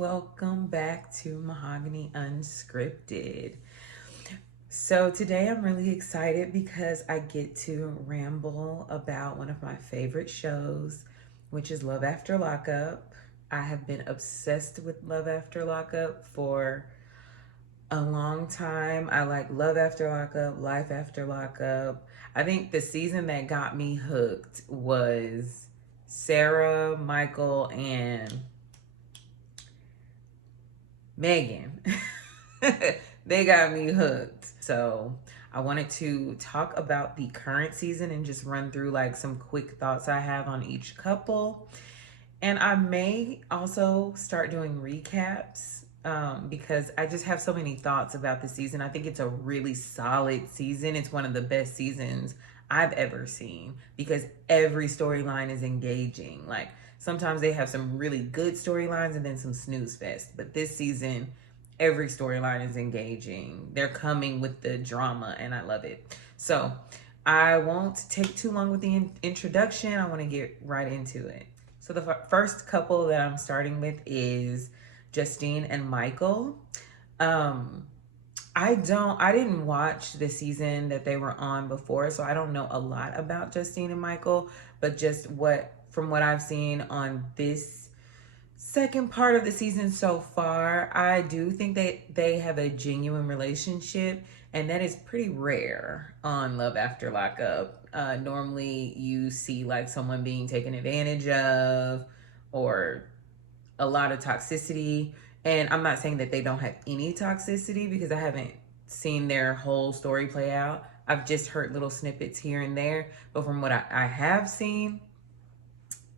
welcome back to Mahogany Unscripted. So, today I'm really excited because I get to ramble about one of my favorite shows, which is Love After Lockup. I have been obsessed with Love After Lockup for a long time. I like Love After Lockup, Life After Lockup. I think the season that got me hooked was Sarah, Michael, and Megan. They got me hooked. So I wanted to talk about the current season and just run through like some quick thoughts I have on each couple. And I may also start doing recaps because I just have so many thoughts about the season. I think it's a really solid season. It's one of the best seasons I've ever seen because every storyline is engaging. Like sometimes they have some really good storylines and then some snooze fest. But this season, every storyline is engaging. They're coming with the drama, and I love it. So I won't take too long with the introduction. I want to get right into it. So the first couple that I'm starting with is Justine and Michael. Um, I didn't watch the season that they were on before, so I don't know a lot about Justine and Michael, but just from what I've seen on this second part of the season so far, I do think that they have a genuine relationship, and that is pretty rare on Love After Lockup. Normally, you see like someone being taken advantage of, or a lot of toxicity. And I'm not saying that they don't have any toxicity because I haven't seen their whole story play out. I've just heard little snippets here and there, but from what I have seen,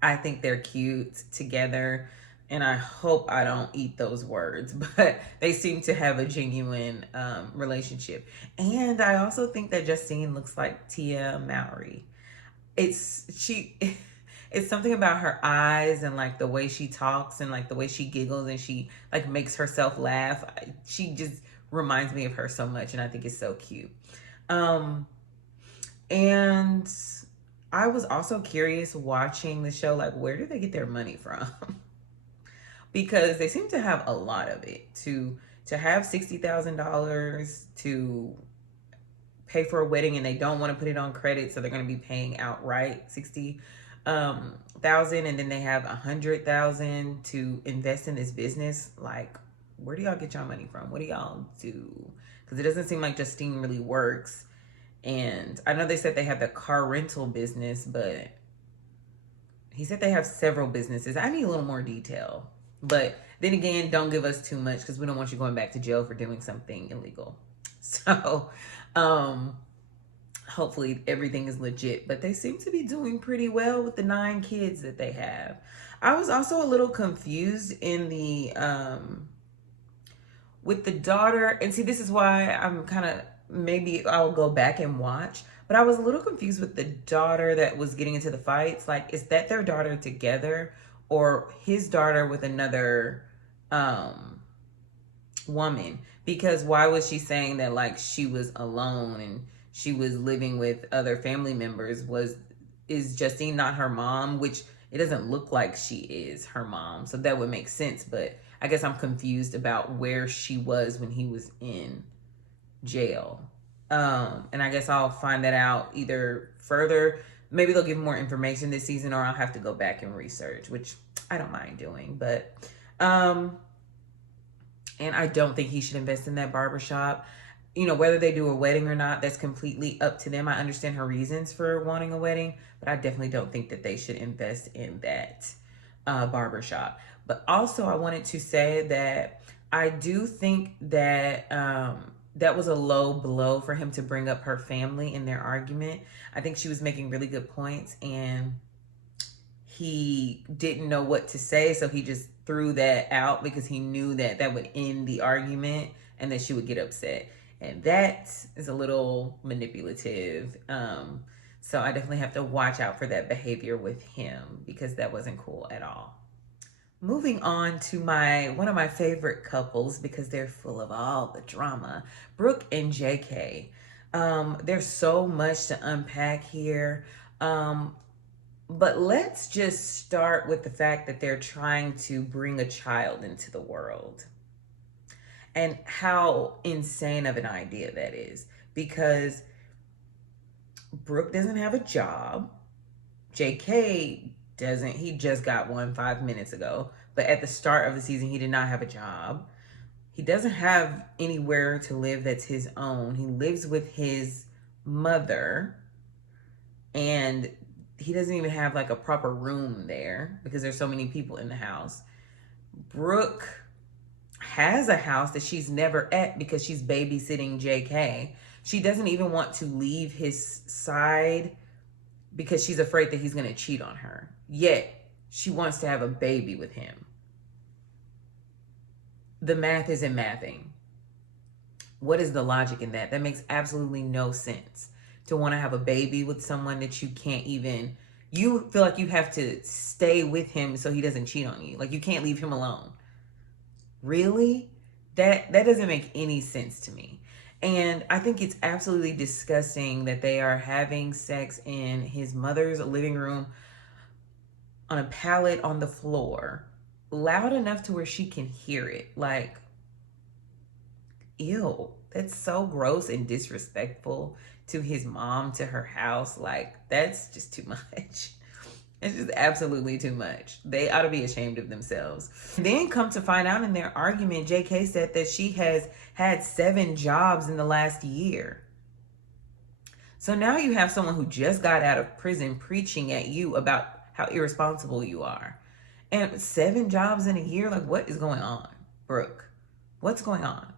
I think they're cute together, and I hope I don't eat those words, but they seem to have a genuine relationship. And I also think that Justine looks like Tia Mowry. It's she. It's something about her eyes and like the way she talks and like the way she giggles and she like makes herself laugh. She just reminds me of her so much, and I think it's so cute. Um, and I was also curious watching the show, like, where do they get their money from? Because they seem to have a lot of it to have $60,000 to pay for a wedding, and they don't want to put it on credit, so they're going to be paying outright 60,000, and then they have 100,000 to invest in this business. Like, where do y'all get y'all money from? What do y'all do? Because it doesn't seem like Justine really works. And I know they said they have the car rental business, but he said they have several businesses. I need a little more detail. But then again, don't give us too much because we don't want you going back to jail for doing something illegal. So, um, hopefully everything is legit. But they seem to be doing pretty well with the 9 kids that they have. I was also a little confused in the with the daughter, and see, this is why I'm kind of, maybe I'll go back and watch, but I was a little confused with the daughter that was getting into the fights. Like, is that their daughter together, or his daughter with another um woman? Because why was she saying that like she was alone and she was living with other family members? Is Justine not her mom? Which it doesn't look like she is her mom, so that would make sense. But I guess I'm confused about where she was when he was in jail. And I guess I'll find that out either further. Maybe they'll give more information this season, or I'll have to go back and research, which I don't mind doing. But and I don't think he should invest in that barbershop. You know, whether they do a wedding or not, that's completely up to them. I understand her reasons for wanting a wedding, but I definitely don't think that they should invest in that barbershop. But also, I wanted to say that I do think that that was a low blow for him to bring up her family in their argument. I think she was making really good points, and he didn't know what to say, so he just threw that out because he knew that that would end the argument and that she would get upset. And that is a little manipulative. So I definitely have to watch out for that behavior with him because that wasn't cool at all. Moving on to one of my favorite couples because they're full of all the drama, Brooke and JK. There's so much to unpack here. But let's just start with the fact that they're trying to bring a child into the world and how insane of an idea that is. Because Brooke doesn't have a job. JK doesn't. He just got one 5 minutes ago. But at the start of the season, he did not have a job. He doesn't have anywhere to live that's his own. He lives with his mother. And he doesn't even have like a proper room there because there's so many people in the house. Brooke has a house that she's never at because she's babysitting JK. She doesn't even want to leave his side because she's afraid that he's going to cheat on her. Yet, she wants to have a baby with him. The math isn't mathing. What is the logic in that? That makes absolutely no sense. To want to have a baby with someone that you can't even, you feel like you have to stay with him so he doesn't cheat on you. Like you can't leave him alone. Really? That doesn't make any sense to me. And I think it's absolutely disgusting that they are having sex in his mother's living room on a pallet on the floor, loud enough to where she can hear it. Like, ew, that's so gross and disrespectful to his mom, to her house. Like, that's just too much. It's just absolutely too much. They ought to be ashamed of themselves. Then come to find out in their argument, JK said that she has had 7 jobs in the last year. So now you have someone who just got out of prison preaching at you about how irresponsible you are. And 7 jobs in a year? Like, what is going on, Brooke? What's going on?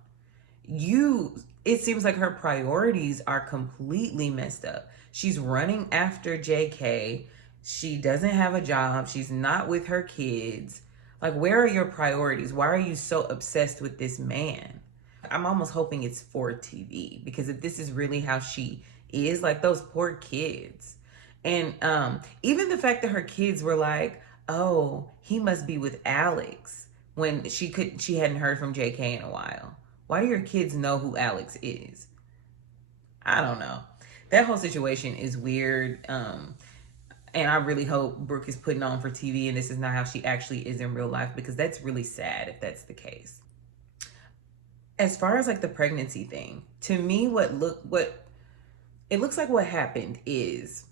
It seems like her priorities are completely messed up. She's running after JK. She doesn't have a job. She's not with her kids. Like, where are your priorities? Why are you so obsessed with this man? I'm almost hoping it's for TV, because if this is really how she is, like, those poor kids. And even the fact that her kids were like, oh, he must be with Alex, when she hadn't heard from JK in a while. Why do your kids know who Alex is? I don't know. That whole situation is weird. And I really hope Brooke is putting on for TV and this is not how she actually is in real life, because that's really sad if that's the case. As far as like the pregnancy thing, to me, what it looks like what happened is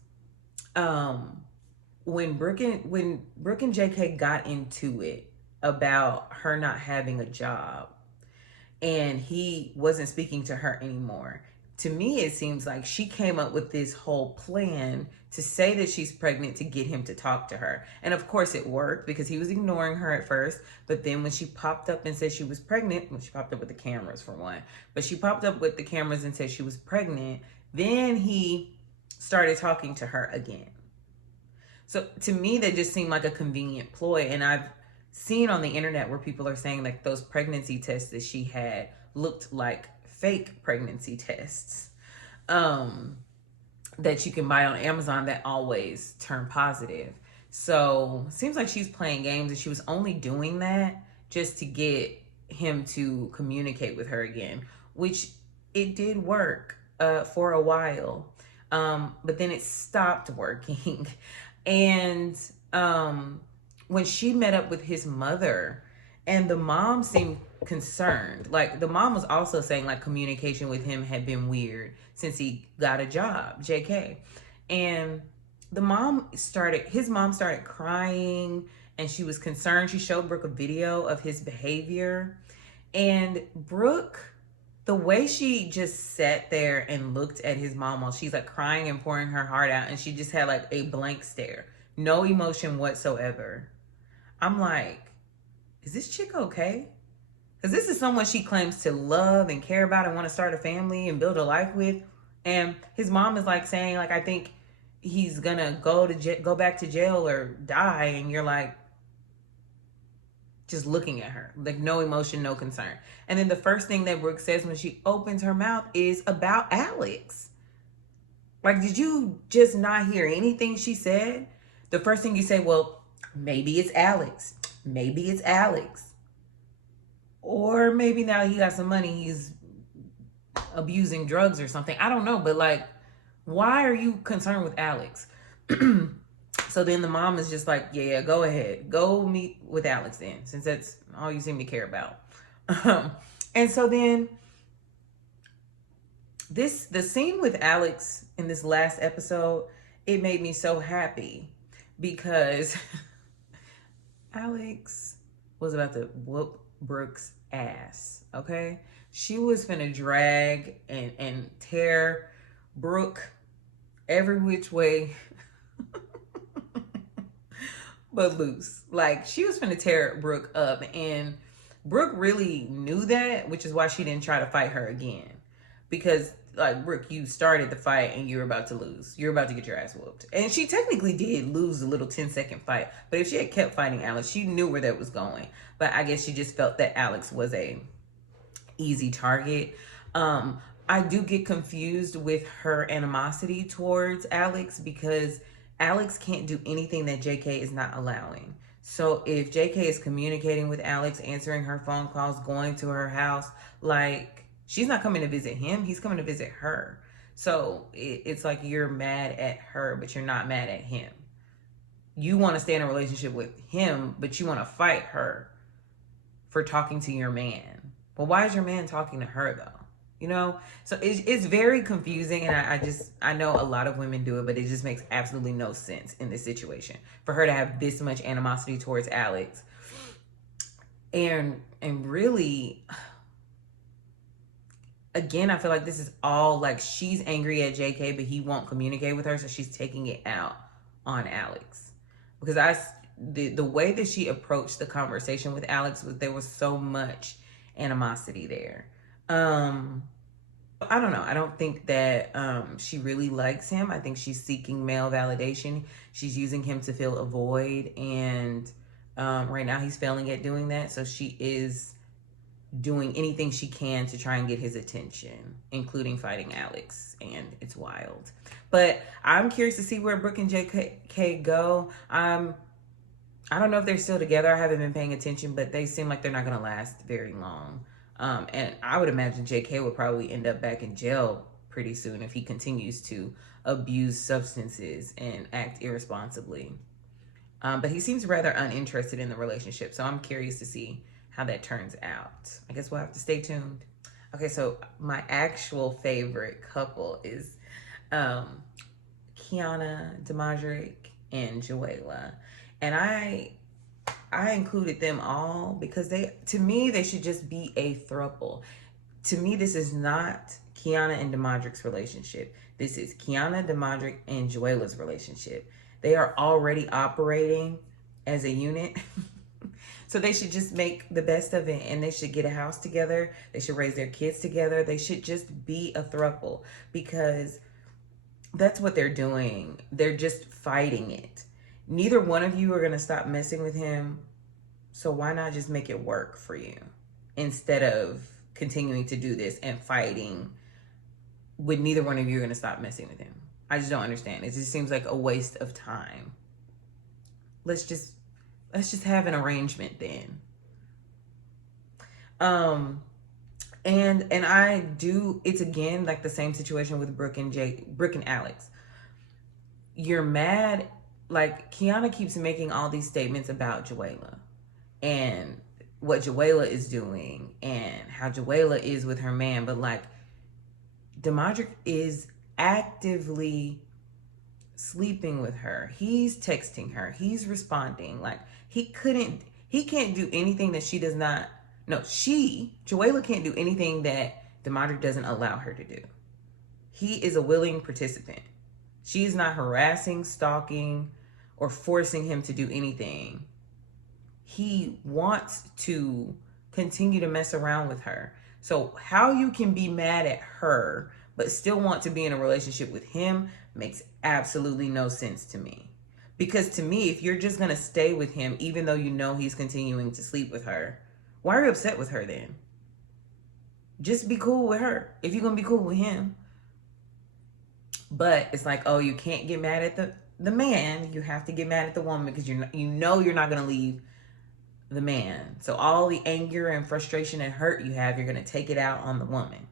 when Brooke and JK got into it about her not having a job and he wasn't speaking to her anymore, to me, it seems like she came up with this whole plan to say that she's pregnant to get him to talk to her. And of course it worked, because he was ignoring her at first. But then when she popped up and said she was pregnant, when she popped up with the cameras for one, but she popped up with the cameras and said she was pregnant, then he started talking to her again. So to me, that just seemed like a convenient ploy. And I've seen on the internet where people are saying like those pregnancy tests that she had looked like fake pregnancy tests that you can buy on Amazon that always turn positive. So seems like she's playing games, and she was only doing that just to get him to communicate with her again, which it did work for a while. But then it stopped working. And when she met up with his mother, and the mom seemed concerned. Like, the mom was also saying like communication with him had been weird since he got a job, JK. And his mom started crying, and she was concerned. She showed Brooke a video of his behavior. And Brooke, the way she just sat there and looked at his mom while she's like crying and pouring her heart out, and she just had like a blank stare, no emotion whatsoever. I'm like, is this chick okay? Because this is someone she claims to love and care about and want to start a family and build a life with. And his mom is like saying, like, I think he's gonna go back to jail or die. And you're like, just looking at her, like no emotion, no concern. And then the first thing that Brooke says when she opens her mouth is about Alex. Like, did you just not hear anything she said? The first thing you say, well, maybe it's Alex. Maybe it's Alex. Or maybe now he got some money, he's abusing drugs or something. I don't know, but like, why are you concerned with Alex? So then the mom is just like, yeah, go ahead. Go meet with Alex then, since that's all you seem to care about. And so then the scene with Alex in this last episode, it made me so happy because Alex was about to whoop Brooke's ass, okay? She was finna drag and tear Brooke every which way but loose. Like, she was finna tear Brooke up, and Brooke really knew that, which is why she didn't try to fight her again. Because, like, Brooke, you started the fight and you're about to lose. You're about to get your ass whooped. And she technically did lose the little 10-second fight. But if she had kept fighting Alex, she knew where that was going. But I guess she just felt that Alex was a easy target. I do get confused with her animosity towards Alex because Alex can't do anything that JK is not allowing. So if JK is communicating with Alex, answering her phone calls, going to her house, like, she's not coming to visit him, he's coming to visit her. So it's like you're mad at her, but you're not mad at him. You want to stay in a relationship with him, but you want to fight her for talking to your man. But why is your man talking to her though? You know, so it's very confusing, and I know a lot of women do it, but it just makes absolutely no sense in this situation for her to have this much animosity towards Alex. And really, again, I feel like this is all like she's angry at JK, but he won't communicate with her, so she's taking it out on Alex. Because the way that she approached the conversation with Alex was there was so much animosity there. I don't know. I don't think that she really likes him. I think she's seeking male validation. She's using him to fill a void, and right now he's failing at doing that. So she is doing anything she can to try and get his attention, including fighting Alex, and it's wild. But I'm curious to see where Brooke and JK go. I don't know if they're still together. I haven't been paying attention, but they seem like they're not going to last very long. And I would imagine JK would probably end up back in jail pretty soon if he continues to abuse substances and act irresponsibly. But he seems rather uninterested in the relationship, so I'm curious to see how that turns out. I guess we'll have to stay tuned. Okay, so my actual favorite couple is Quiana, Damodrick, and Jawalia. And I included them all because to me, they should just be a throuple. To me, this is not Quiana and Damodrick's relationship. This is Quiana, Damodrick, and Jawalia's relationship. They are already operating as a unit. So they should just make the best of it, and they should get a house together. They should raise their kids together. They should just be a throuple because that's what they're doing. They're just fighting it. Neither one of you are going to stop messing with him. So why not just make it work for you instead of continuing to do this and fighting with neither one of you are going to stop messing with him? I just don't understand. It just seems like a waste of time. Let's just have an arrangement then. And I do, it's again like the same situation with Brooke and Alex. You're mad, like Quiana keeps making all these statements about Jawalia and what Jawalia is doing and how Jawalia is with her man, but like Damodrick is actively sleeping with her. He's texting her. He's responding. Like he can't do anything that she does not. No, Jawalia can't do anything that Damodrick doesn't allow her to do. He is a willing participant. She is not harassing, stalking, or forcing him to do anything. He wants to continue to mess around with her. So how you can be mad at her but still want to be in a relationship with him makes absolutely no sense to me. Because to me, if you're just going to stay with him, even though you know he's continuing to sleep with her, why are you upset with her then? Just be cool with her if you're going to be cool with him. But it's like, oh, you can't get mad at the man. You have to get mad at the woman because you know you're not going to leave the man. So all the anger and frustration and hurt you have, you're going to take it out on the woman.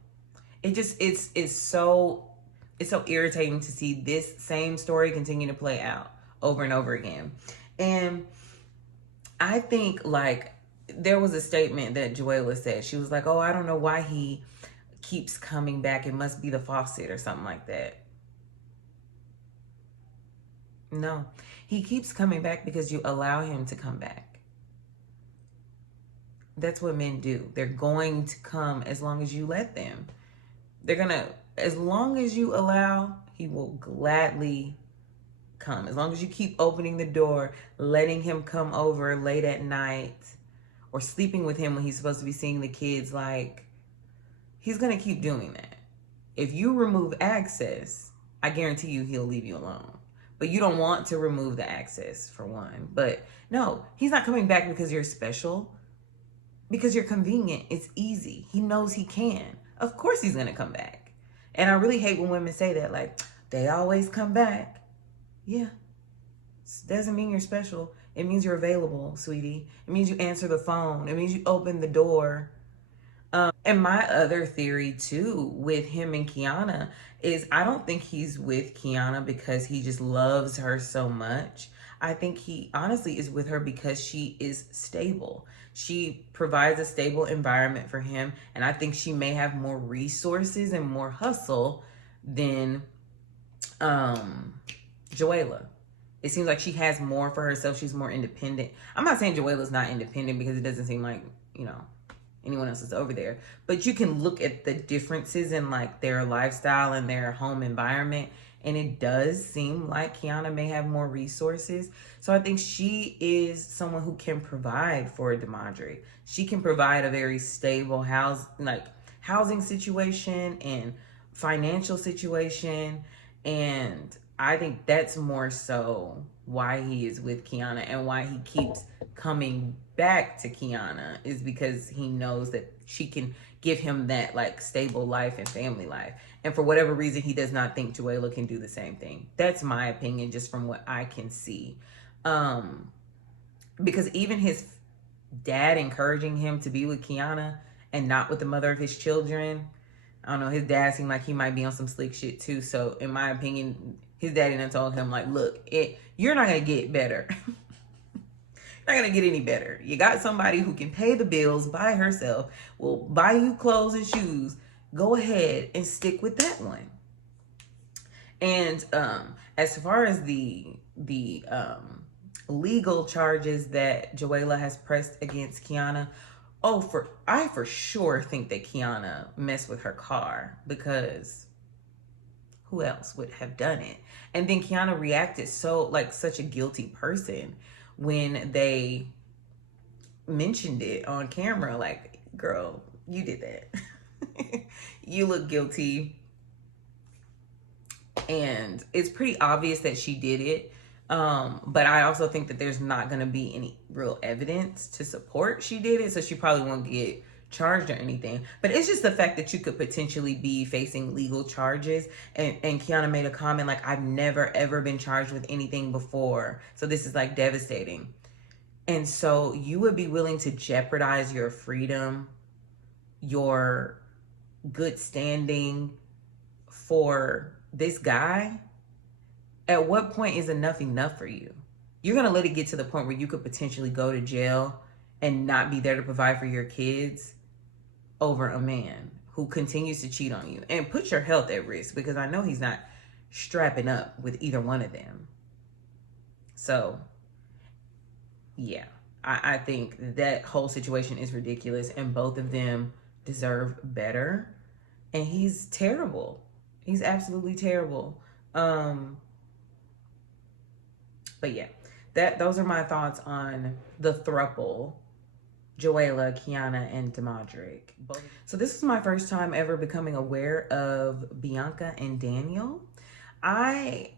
It's so irritating to see this same story continue to play out over and over again. And I think like there was a statement that Jawalia said. She was like, "Oh, I don't know why he keeps coming back. It must be the faucet or something like that." No, he keeps coming back because you allow him to come back. That's what men do. They're going to come as long as you let them. They're gonna, as long as you allow, he will gladly come. As long as you keep opening the door, letting him come over late at night, or sleeping with him when he's supposed to be seeing the kids, like, he's gonna keep doing that. If you remove access, I guarantee you he'll leave you alone. But you don't want to remove the access, for one. But no, he's not coming back because you're special. Because you're convenient. It's easy. He knows he can. Of course he's gonna come back. And I really hate when women say that, like, they always come back. Yeah. Doesn't mean you're special. It means you're available, sweetie. It means you answer the phone. It means you open the door. And my other theory too with him and Quiana is I don't think he's with Quiana because he just loves her so much. I think he honestly is with her because she is stable. She provides a stable environment for him, and I think she may have more resources and more hustle than Jawalia. It seems like she has more for herself. She's more independent. I'm not saying Joella's not independent because it doesn't seem like, you know, anyone else is over there. But you can look at the differences in like their lifestyle and their home environment. And it does seem like Quiana may have more resources. So I think she is someone who can provide for Damodrick. She can provide a very stable housing situation and financial situation. And I think that's more so why he is with Quiana and why he keeps coming back to Quiana is because he knows that she can give him that like stable life and family life. And for whatever reason, he does not think Jawalia can do the same thing. That's my opinion, just from what I can see. Because even his dad encouraging him to be with Quiana and not with the mother of his children, I don't know, his dad seemed like he might be on some slick shit too. So in my opinion, his daddy done told him like, look, you're not going to get better. You're not going to get any better. You got somebody who can pay the bills by herself, will buy you clothes and shoes. Go ahead and stick with that one. And as far as the legal charges that Jawalia has pressed against Quiana, I for sure think that Quiana messed with her car, because who else would have done it? And then Quiana reacted so like such a guilty person when they mentioned it on camera. Like, girl, you did that. You look guilty. And it's pretty obvious that she did it. But I also think that there's not going to be any real evidence to support she did it. So she probably won't get charged or anything. But it's just the fact that you could potentially be facing legal charges. And Quiana made a comment like, I've never ever been charged with anything before. So this is like devastating. And so you would be willing to jeopardize your freedom, your good standing for this guy? At what point is enough for you? You're going to let it get to the point where you could potentially go to jail and not be there to provide for your kids over a man who continues to cheat on you and put your health at risk, because I know he's not strapping up with either one of them. So, yeah, I think that whole situation is ridiculous and both of them deserve better. And he's terrible. He's absolutely terrible. But yeah, those are my thoughts on the throuple, Jawalia, Quiana, and Damodrick. So this is my first time ever becoming aware of Bianca and Daniel. I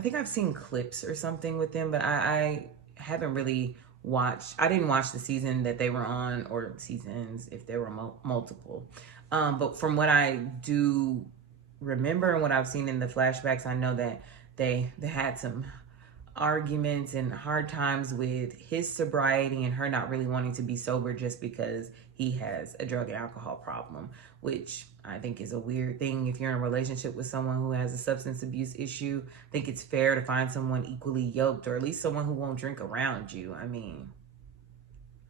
think I've seen clips or something with them, but I haven't really watched. I didn't watch the season that they were on, or seasons if there were multiple. But from what I do remember and what I've seen in the flashbacks, I know that they had some arguments and hard times with his sobriety and her not really wanting to be sober just because he has a drug and alcohol problem, which I think is a weird thing. If you're in a relationship with someone who has a substance abuse issue, I think it's fair to find someone equally yoked, or at least someone who won't drink around you. I mean,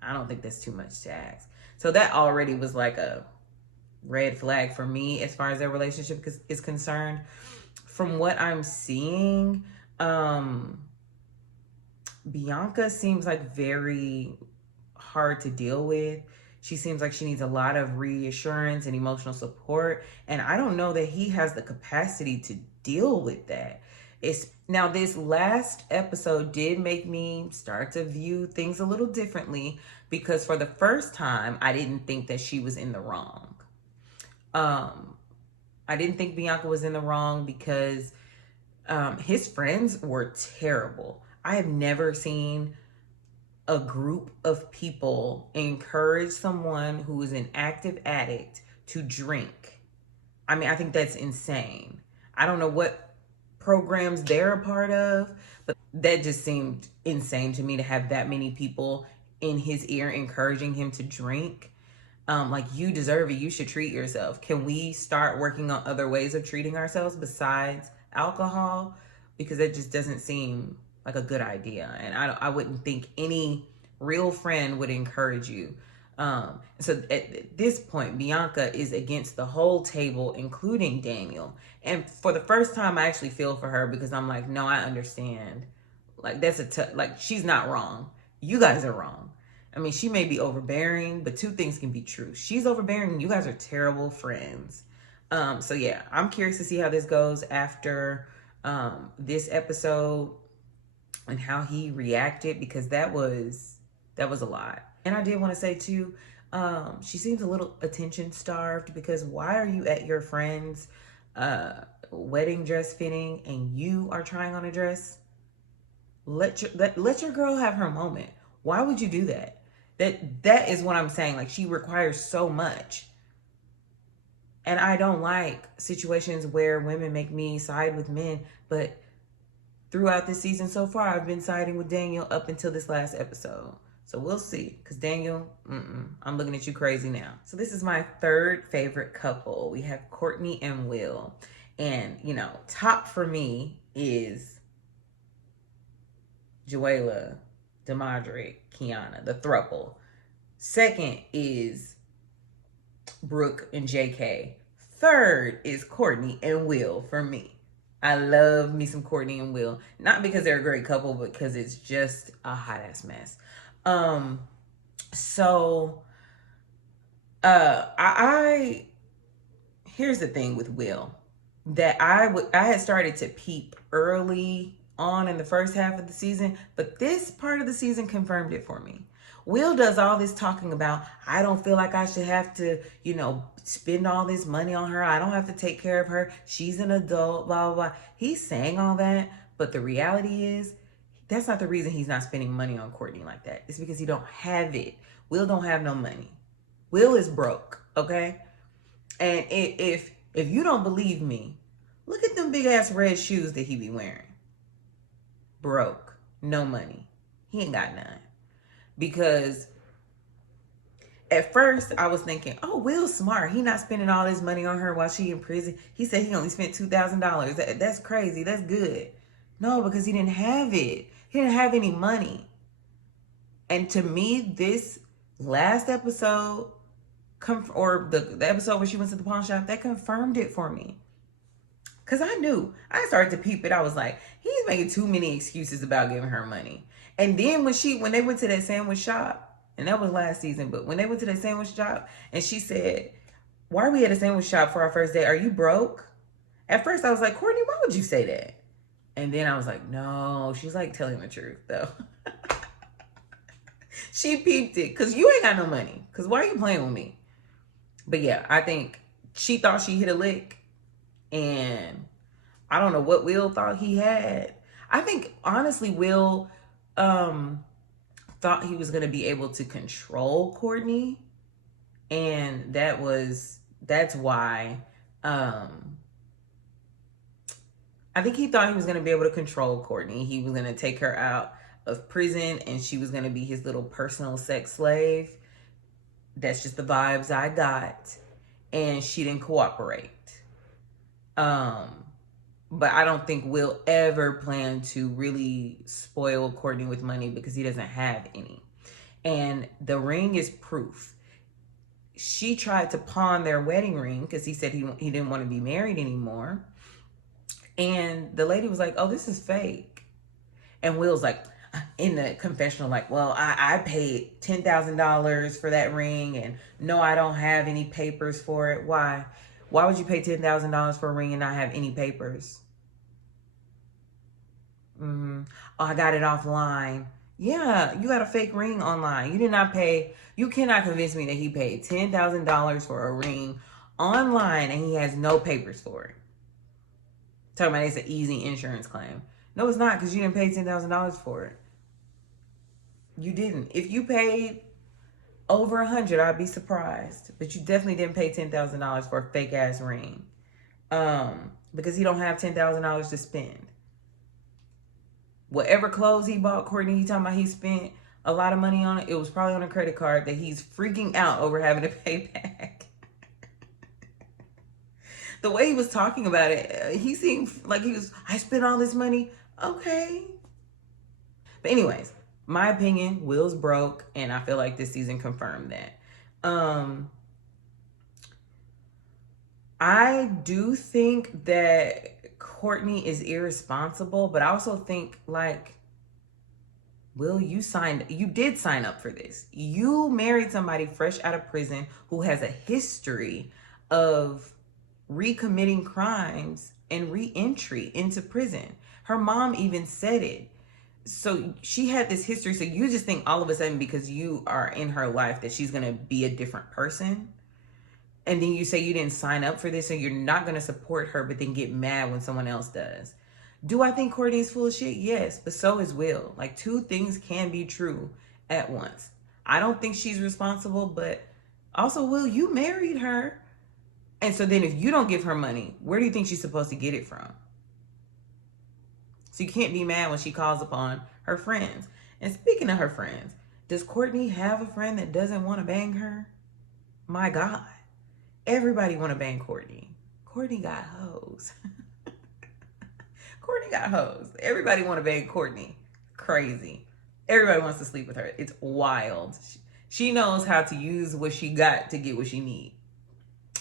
I don't think that's too much to ask. So that already was like a red flag for me as far as their relationship is concerned. From what I'm seeing, Bianca seems like very hard to deal with. She seems like she needs a lot of reassurance and emotional support. And I don't know that he has the capacity to deal with that. Now, this last episode did make me start to view things a little differently, because for the first time, I didn't think that she was in the wrong. I didn't think Bianca was in the wrong because his friends were terrible. I have never seen a group of people encourage someone who is an active addict to drink. I mean, I think that's insane. I don't know what programs they're a part of, but that just seemed insane to me, to have that many people in his ear encouraging him to drink. Like, you deserve it. You should treat yourself. Can we start working on other ways of treating ourselves besides alcohol? Because that just doesn't seem like a good idea. And I wouldn't think any real friend would encourage you. So at this point, Bianca is against the whole table, including Daniel. And for the first time, I actually feel for her, because I'm like, no, I understand. Like, like, she's not wrong. You guys are wrong. I mean, she may be overbearing, but two things can be true. She's overbearing, and you guys are terrible friends. So yeah, I'm curious to see how this goes after this episode and how he reacted, because that was a lot. And I did want to say too, she seems a little attention starved, because why are you at your friend's wedding dress fitting and you are trying on a dress? Let your girl have her moment. Why would you do that? That is what I'm saying. Like, she requires so much. And I don't like situations where women make me side with men, but throughout this season so far, I've been siding with Daniel up until this last episode. So we'll see. Because Daniel, I'm looking at you crazy now. So this is my third favorite couple. We have Courtnee and Will. And, top for me is Jawalia, Damodrick, Quiana, the throuple. Second is Brooke and JK. Third is Courtnee and Will for me. I love me some Courtnee and Will. Not because they're a great couple, but because it's just a hot ass mess. I here's the thing with Will, that I had started to peep early on in the first half of the season, but this part of the season confirmed it for me. Will does all this talking about, I don't feel like I should have to, spend all this money on her. I don't have to take care of her. She's an adult, blah, blah, blah. He's saying all that, but the reality is, that's not the reason he's not spending money on Courtney like that. It's because he don't have it. Will don't have no money. Will is broke, okay? And if you don't believe me, look at them big ass red shoes that he be wearing. Broke, no money. He ain't got none. Because at first I was thinking, oh, Will's smart. He not spending all this money on her while she in prison. He said he only spent $2,000. That's crazy. That's good. No, because he didn't have it. He didn't have any money. And to me, this last episode, or the episode where she went to the pawn shop, that confirmed it for me. Because I knew. I started to peep it. I was like, he's making too many excuses about giving her money. And then when they went to that sandwich shop, and that was last season, but when they went to that sandwich shop and she said, why are we at a sandwich shop for our first date? Are you broke? At first I was like, Courtney, why would you say that? And then I was like, no, she's like telling the truth though. She peeped it, because you ain't got no money. Because why are you playing with me? But yeah, I think she thought she hit a lick. And I don't know what Will thought he had. I think, honestly, Will thought he was going to be able to control Courtney. And that's why I I think he thought he was going to be able to control Courtney. He was going to take her out of prison and she was going to be his little personal sex slave. That's just the vibes I got. And she didn't cooperate. But I don't think Will ever plan to really spoil Courtney with money because he doesn't have any. And the ring is proof. She tried to pawn their wedding ring because he said he didn't want to be married anymore. And the lady was like, oh, this is fake. And Will's like, in the confessional, like, well, I paid $10,000 for that ring. And no, I don't have any papers for it. Why? Why would you pay $10,000 for a ring and not have any papers? Oh, I got it offline. Yeah, you got a fake ring online. You did not pay. You cannot convince me that he paid $10,000 for a ring online and he has no papers for it. Talking about it's an easy insurance claim. No, it's not, because you didn't pay $10,000 for it. You didn't. If you paid over $100, I'd be surprised. But you definitely didn't pay $10,000 for a fake ass ring, because he don't have $10,000 to spend. Whatever clothes he bought, Courtney, he talking about he spent a lot of money on it. It was probably on a credit card that he's freaking out over having to pay back. The way he was talking about it, he seemed like I spent all this money. Okay. But anyways, my opinion, Will's broke, and I feel like this season confirmed that. I do think that Courtney is irresponsible, but I also think, like, Will, you did sign up for this. You married somebody fresh out of prison who has a history of recommitting crimes and re-entry into prison. Her mom even said it. So she had this history. So you just think all of a sudden, because you are in her life, that she's going to be a different person. And then you say you didn't sign up for this, so you're not going to support her, but then get mad when someone else does. Do I think Courtney's full of shit? Yes, but so is Will. Like, two things can be true at once. I don't think she's responsible, but also, Will, you married her. And so then if you don't give her money, where do you think she's supposed to get it from? So you can't be mad when she calls upon her friends. And speaking of her friends, does Courtney have a friend that doesn't want to bang her? My God. Everybody want to bang Courtney. Courtney got hoes. Courtney got hoes. Everybody want to bang Courtney. Crazy. Everybody wants to sleep with her. It's wild. She knows how to use what she got to get what she needs.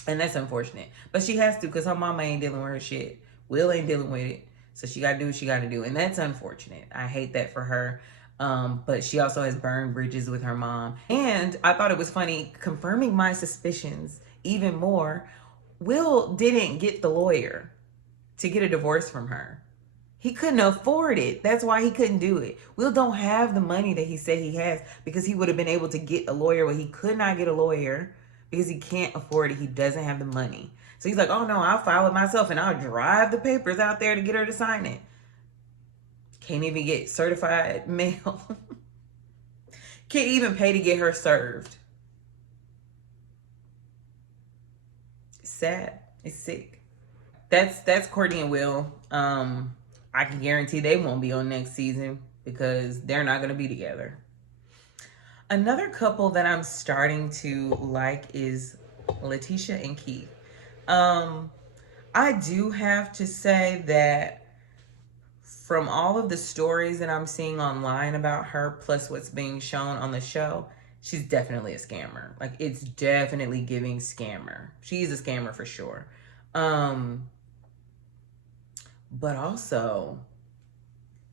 And that's unfortunate. But she has to, because her mama ain't dealing with her shit. Will ain't dealing with it. So she got to do what she got to do. And that's unfortunate. I hate that for her. But she also has burned bridges with her mom. And I thought it was funny, confirming my suspicions even more. Will didn't get the lawyer to get a divorce from her. He couldn't afford it. That's why he couldn't do it. Will don't have the money that he said he has, because he would have been able to get a lawyer, but he could not get a lawyer because he can't afford it. He doesn't have the money. So he's like, oh no, I'll file it myself and I'll drive the papers out there to get her to sign it. Can't even get certified mail. Can't even pay to get her served. It's sad. It's sick. That's Courtney and Will. I can guarantee they won't be on next season because they're not going to be together. Another couple that I'm starting to like is Latisha and Keith. I do have to say that from all of the stories that I'm seeing online about her, plus what's being shown on the show, she's definitely a scammer. Like, it's definitely giving scammer. She's a scammer for sure. But also,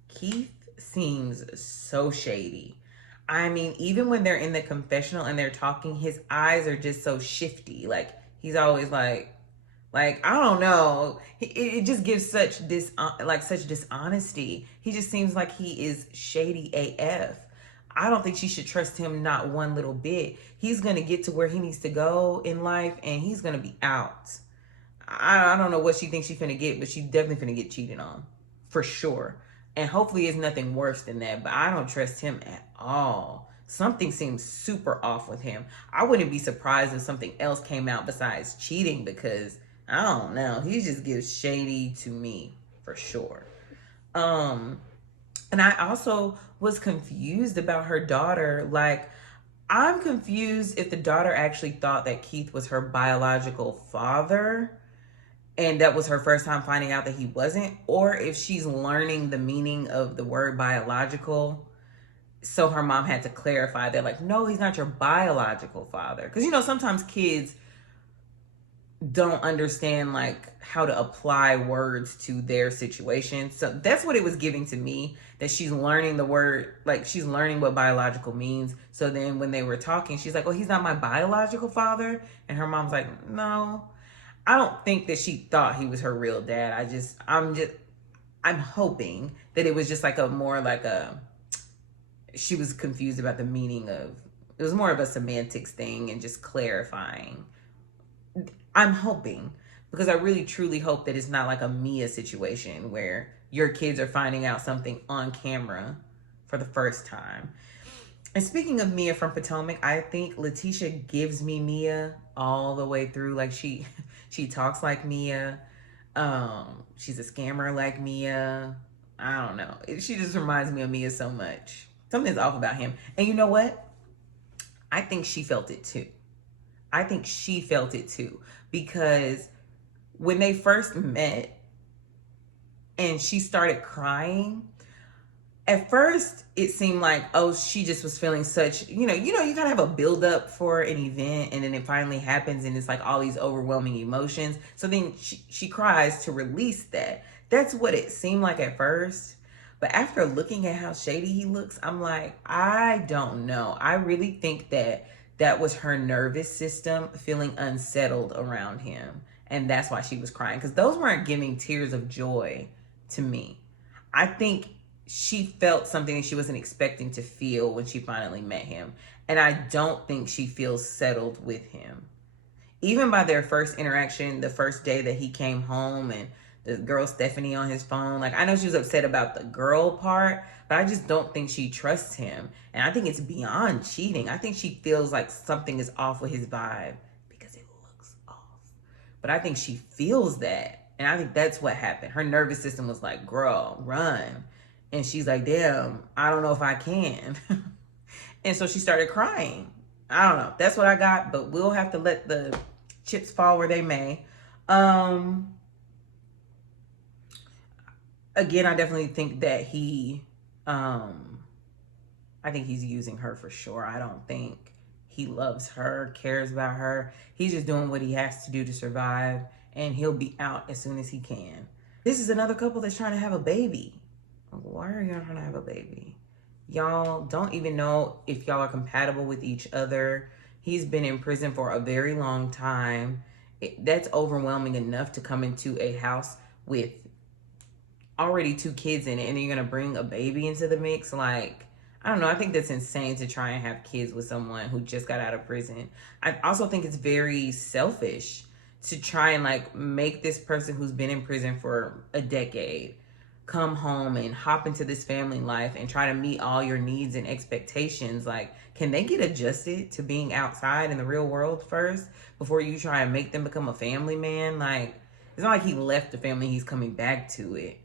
Keith seems so shady. I mean, even when they're in the confessional and they're talking, his eyes are just so shifty. Like, he's always like, I don't know. It just gives such such dishonesty. He just seems like he is shady AF. I don't think she should trust him not one little bit. He's going to get to where he needs to go in life and he's going to be out. I don't know what she thinks she's finna get, but she's definitely finna get cheated on. For sure. And hopefully it's nothing worse than that, but I don't trust him at all. Something seems super off with him. I wouldn't be surprised if something else came out besides cheating, because I don't know. He just gives shady to me. for sure. And I also was confused about her daughter. Like, I'm confused if the daughter actually thought that Keith was her biological father and that was her first time finding out that he wasn't, or if she's learning the meaning of the word biological. So her mom had to clarify that, like, no, he's not your biological father. Because, you know, sometimes kids don't understand like how to apply words to their situation. So that's what it was giving to me, that she's learning the word, like she's learning what biological means. So then when they were talking, she's like, oh, he's not my biological father. And her mom's like, no. I don't think that she thought he was her real dad. I'm hoping that it was just like a more like a, she was confused about the meaning of, it was more of a semantics thing and just clarifying. I'm hoping, because I really truly hope that it's not like a Mia situation where your kids are finding out something on camera for the first time. And speaking of Mia from Potomac, I think Latisha gives me Mia all the way through. Like she talks like Mia. She's a scammer like Mia. I don't know. She just reminds me of Mia so much. Something's off about him. And you know what? I think she felt it too. I think she felt it too. Because when they first met and she started crying, at first it seemed like, oh, she just was feeling such, you kind of have a buildup for an event and then it finally happens and it's like all these overwhelming emotions. So then she cries to release that. That's what it seemed like at first. But after looking at how shady he looks, I'm like, I don't know. I really think that was her nervous system feeling unsettled around him. And that's why she was crying. Because those weren't giving tears of joy to me. I think she felt something that she wasn't expecting to feel when she finally met him. And I don't think she feels settled with him. Even by their first interaction, the first day that he came home and the girl Stephanie on his phone, like I know she was upset about the girl part, but I just don't think she trusts him. And I think it's beyond cheating. I think she feels like something is off with his vibe because it looks off. But I think she feels that. And I think that's what happened. Her nervous system was like, girl, run. And she's like, damn, I don't know if I can. And so she started crying. I don't know. That's what I got, but we'll have to let the chips fall where they may. Again, I definitely think that I think he's using her for sure. I don't think he loves her, cares about her. He's just doing what he has to do to survive, and he'll be out as soon as he can. This is another couple that's trying to have a baby. Why are y'all trying to have a baby? Y'all don't even know if y'all are compatible with each other. He's been in prison for a very long time. That's overwhelming enough to come into a house with already 2 kids in it, and then you're gonna bring a baby into the mix. Like, I don't know. I think that's insane to try and have kids with someone who just got out of prison. I also think it's very selfish to try and like make this person who's been in prison for a decade come home and hop into this family life and try to meet all your needs and expectations. Like, can they get adjusted to being outside in the real world first before you try and make them become a family man? Like, it's not like he left the family, he's coming back to it.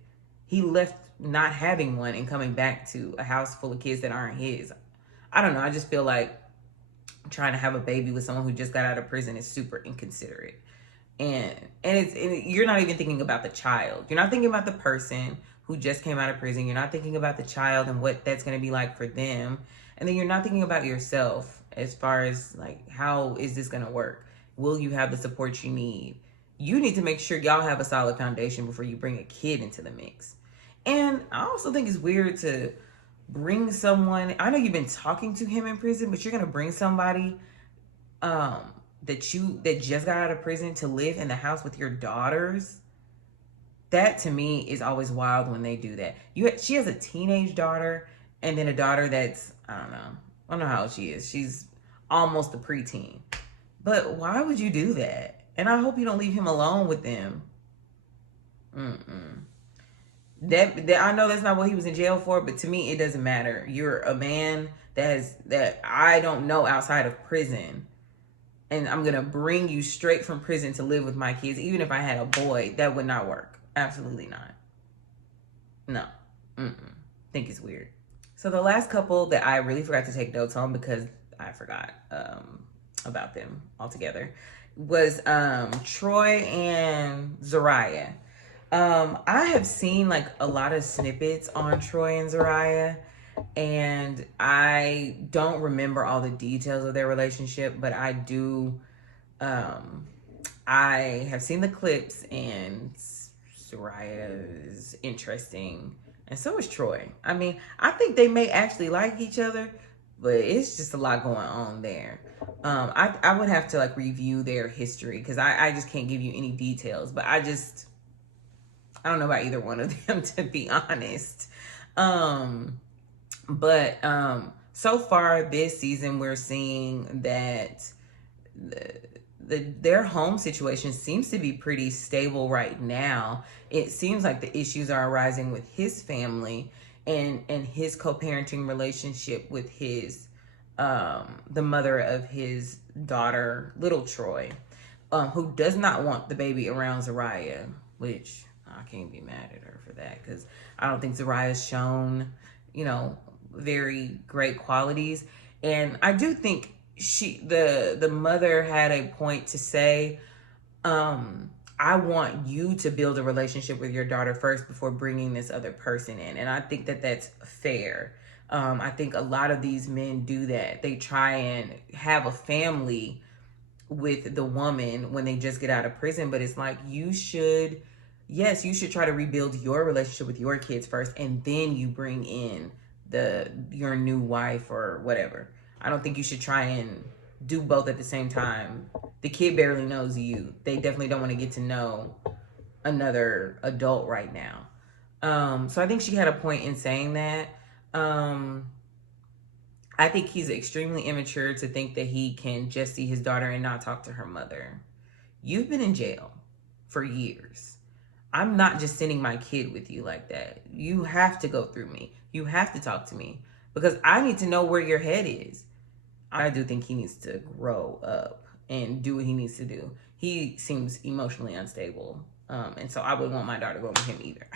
He left not having one and coming back to a house full of kids that aren't his. I don't know. I just feel like trying to have a baby with someone who just got out of prison is super inconsiderate. And you're not even thinking about the child. You're not thinking about the person who just came out of prison. You're not thinking about the child and what that's going to be like for them. And then you're not thinking about yourself as far as like, how is this going to work? Will you have the support you need? You need to make sure y'all have a solid foundation before you bring a kid into the mix. And I also think it's weird to bring someone, I know you've been talking to him in prison, but you're going to bring somebody that just got out of prison to live in the house with your daughters. That to me is always wild when they do that. She has a teenage daughter and then a daughter that's, I don't know how old she is. She's almost a preteen. But why would you do that? And I hope you don't leave him alone with them. That I know that's not what he was in jail for, but to me it doesn't matter. You're a man that I don't know outside of prison, and I'm gonna bring you straight from prison to live with my kids. Even if I had a boy, that would not work. Absolutely not. No. Think it's weird. So the last couple that I really forgot to take notes on because I forgot about them altogether was Troy and Zeruiah. I have seen like a lot of snippets on Troy and Zeruiah, and I don't remember all the details of their relationship, but I do. I have seen the clips, and Zeruiah is interesting, and so is Troy. I mean, I think they may actually like each other, but it's just a lot going on there. I would have to like review their history because I just can't give you any details, but I don't know about either one of them to be honest. But so far this season we're seeing that their home situation seems to be pretty stable right now. It seems like the issues are arising with his family and his co-parenting relationship with his the mother of his daughter, little Troy, who does not want the baby around Zeruiah, which I can't be mad at her for that because I don't think Zeruiah's shown, very great qualities. And I do think the mother had a point to say, I want you to build a relationship with your daughter first before bringing this other person in. And I think that that's fair. I think a lot of these men do that. They try and have a family with the woman when they just get out of prison, but it's like you should try to rebuild your relationship with your kids first, and then you bring in your new wife or whatever. I don't think you should try and do both at the same time. The kid barely knows you. They definitely don't want to get to know another adult right now. So I think she had a point in saying that. I think he's extremely immature to think that he can just see his daughter and not talk to her mother. You've been in jail for years. I'm not just sending my kid with you like that. You have to go through me. You have to talk to me because I need to know where your head is. I do think he needs to grow up and do what he needs to do. He seems emotionally unstable. And so I wouldn't want my daughter going with him either.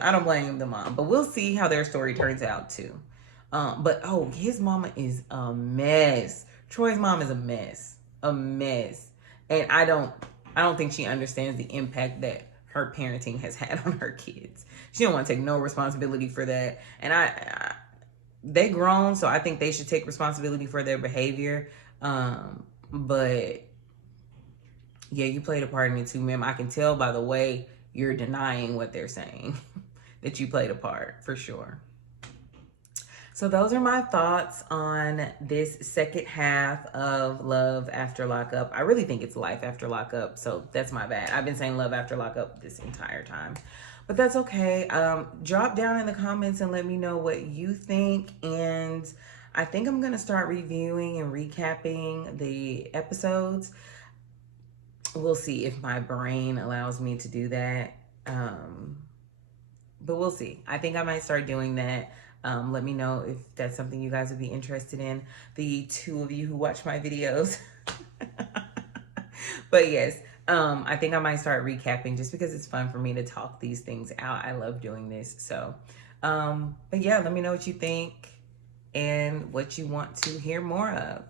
I don't blame the mom, but we'll see how their story turns out too. But his mama is a mess. Troy's mom is a mess. And I don't think she understands the impact that her parenting has had on her kids. She don't want to take no responsibility for that. And they grown, so I think they should take responsibility for their behavior. But yeah, you played a part in it too, ma'am. I can tell by the way you're denying what they're saying that you played a part, for sure. So those are my thoughts on this second half of Love After Lockup. I really think it's Life After Lockup, so that's my bad. I've been saying Love After Lockup this entire time, but that's okay. Drop down in the comments and let me know what you think. And I think I'm gonna start reviewing and recapping the episodes. We'll see if my brain allows me to do that. But we'll see. I think I might start doing that. Let me know if that's something you guys would be interested in. The two of you who watch my videos. But yes, I think I might start recapping just because it's fun for me to talk these things out. I love doing this. So, but yeah, let me know what you think and what you want to hear more of.